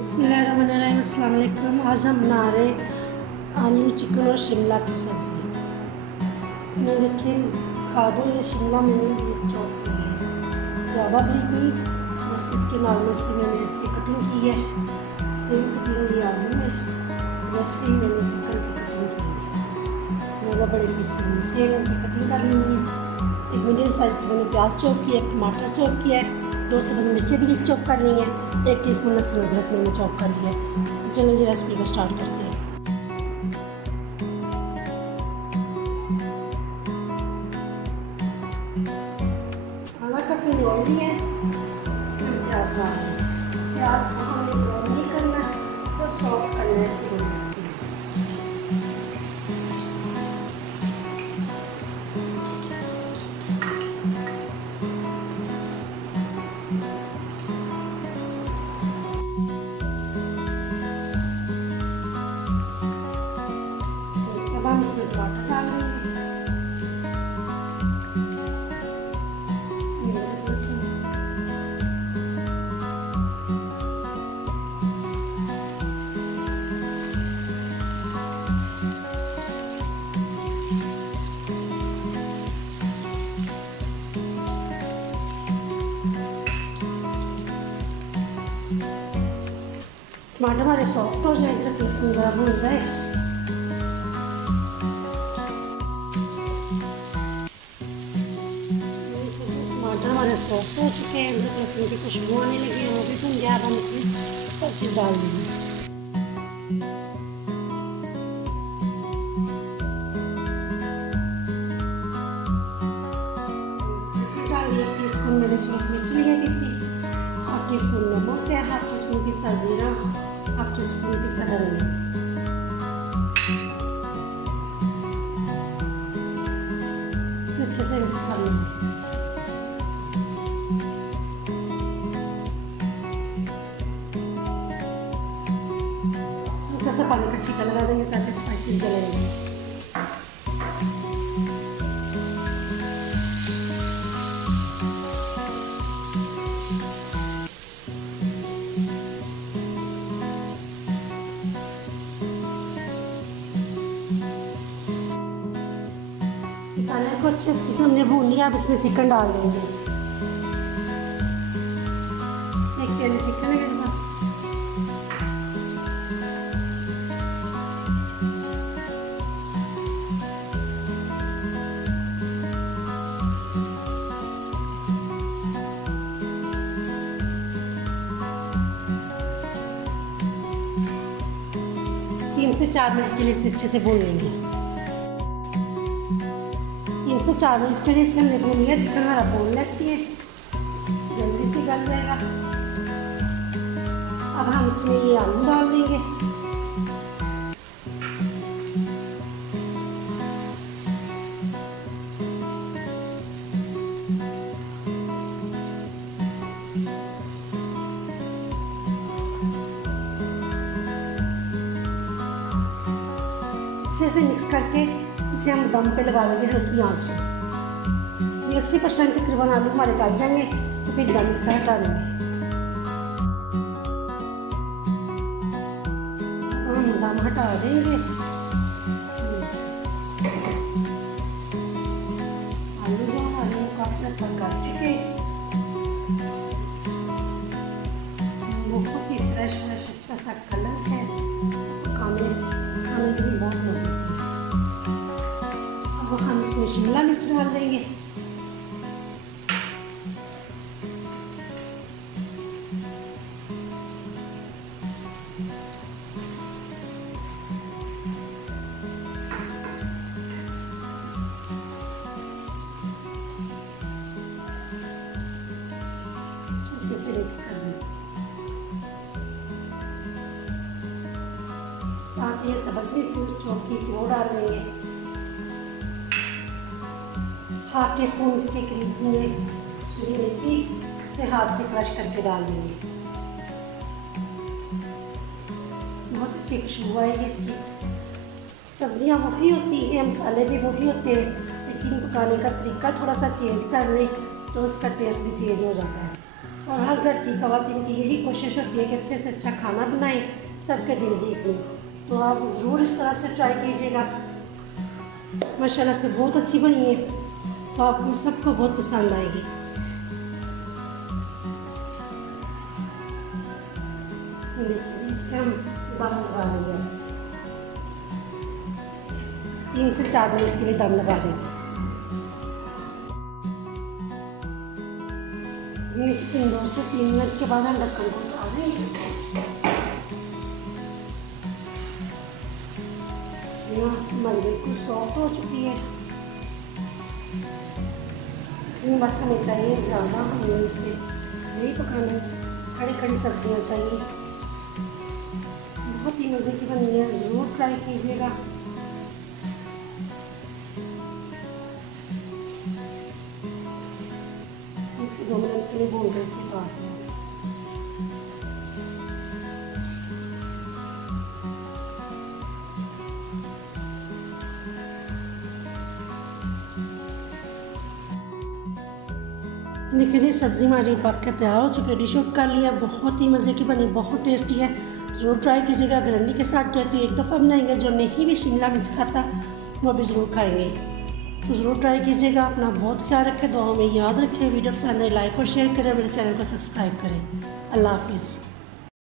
बिस्मिल्लाहिर्रहमानिर्रहीम। अस्सलाम वालेकुम। आज हम बना रहे आलू चिकन और शिमला की सब्ज़ी। मैं देखिए काबुल या शिमला मैंने ब्रीक चॉप की है, ज़्यादा ब्रीक नहीं, बस इसके नॉर्मल से मैंने ऐसे कटिंग की है। सेम कटिंग हुई आलू में, वैसे ही मैंने चिकन की कटिंग की है। ज़्यादा बड़े पीसेस में सेम उनकी कटिंग कर लेनी है। एक मीडियम साइज़ की मैंने प्याज चॉप किया, एक टमाटर चॉप किया है, 2 से 5 मिर्चें भी चॉप कर ली हैं, 1 टीस्पून लहसुन अदरक मैंने चॉप कर लिया है। तो चलिए जी रेसिपी को स्टार्ट करते हैं। आधा कप मैंने ऑयल लिया है, इसमें प्याज डाल दें। प्याज को हमें ब्राउन नहीं करना, सब सॉफ्ट करना है इसको। अब हम इसमें टमाटर डाल देंगे। टमाटर हमारे सॉफ्ट हो जाए, जब लहसुन ज़रा भून जाए। टमाटर हमारे सॉफ्ट हो चुके हैं, लहसुन की खुशबू आने लगी है, वो भी भून गया। अब हम इसमें स्पाइसेस डाल देंगे। डालिए 1 टीस्पून मैंने सूरज मिर्च ली है पीसी, 1/2 टीस्पून नमक है, 1/2 टीस्पून पिसा जीरा, 1/2 टीस्पून पिसा धनिया। इसे अच्छे से मिक्स कर लेंगे। हल्का सा पानी का छींटा लगा देंगे ताकि स्पाइसेस जले नहीं। मसाले को अच्छे से हमने भून लिया। अब इसमें चिकन डाल देंगे। 1 किलो चिकन है मेरे पास। तीन से 4 मिनट के लिए इसे अच्छे से भून लेंगे। 3 से 4 मिनट के लिए इसे हमने भून लिया। चिकन हमारा बोनलेस ही है, जल्दी से गल जाएगा। अब हम इसमें ये आलू डाल देंगे। अच्छे से मिक्स करके इसे हम दम पे लगा देंगे हल्की आंच पे। 80% तकरीबन आलू हमारे गल जाएंगे, तो फिर दम इसका हटा देंगे। हम दम हटा देंगे। आलू जो हमारे काफी हद तक गल चुके, वो बहुत ही फ्रेश अच्छा सा कलर है, खाने के लिए बहुत मज़े है। अब हम इसमें शिमला मिर्च डाल देंगे। अच्छे से मिक्स कर देंगे। साथ ही सब्ज़ मिर्च चॉप की वो डाल देंगे। 1/2 टीस्पून के करीब सूरी मेथी से हाथ से क्रश करके डाल देंगे। बहुत अच्छी खुशबू आएगी इसकी। सब्जियां वही होती है, मसाले भी वही होते हैं, लेकिन पकाने का तरीका थोड़ा सा चेंज कर लें तो इसका टेस्ट भी चेंज हो जाता है। और हर घर की ख़वातीन की यही कोशिश होती है कि अच्छे से अच्छा खाना बनाएं, सबके दिल जीत लें। तो आप ज़रूर इस तरह से ट्राई कीजिएगा। माशाल्लाह से बहुत अच्छी बनी है, तो आपको सबको बहुत पसंद आएगी। देखिए इसे हम दम लगा लेंगे, 3 से 4 मिनट के लिए दम लगा देंगे। 2 से 3 मिनट के बाद हम ढक्कन को उतार देंगे। बिल्कुल सॉफ्ट हो चुकी है। बस हमें चाहिए ज़्यादा, हमें इसे नहीं पकाना, खड़ी खड़ी सब्जियां चाहिए। बहुत ही मज़े की बनी है, ज़रूर ट्राई कीजिएगा। 1 से 2 मिनट के लिए भून कर इसे काट दें। देखिए जी सब्ज़ी हमारी पक के तैयार हो चुकी है, डिश आउट कर लिया। बहुत ही मज़े की बनी, बहुत टेस्टी है, ज़रूर ट्राई कीजिएगा। अगर अंडी के साथ कहते हो एक दफ़ा बनाएंगे, जो नहीं भी शिमला मिर्च खाता वो भी ज़रूर खाएंगे। तो ज़रूर ट्राई कीजिएगा। अपना बहुत ख्याल रखें, दुआओं में याद रखें। वीडियो पसंद आए लाइक और शेयर करें, मेरे चैनल को सब्सक्राइब करें। अल्लाह हाफिज़।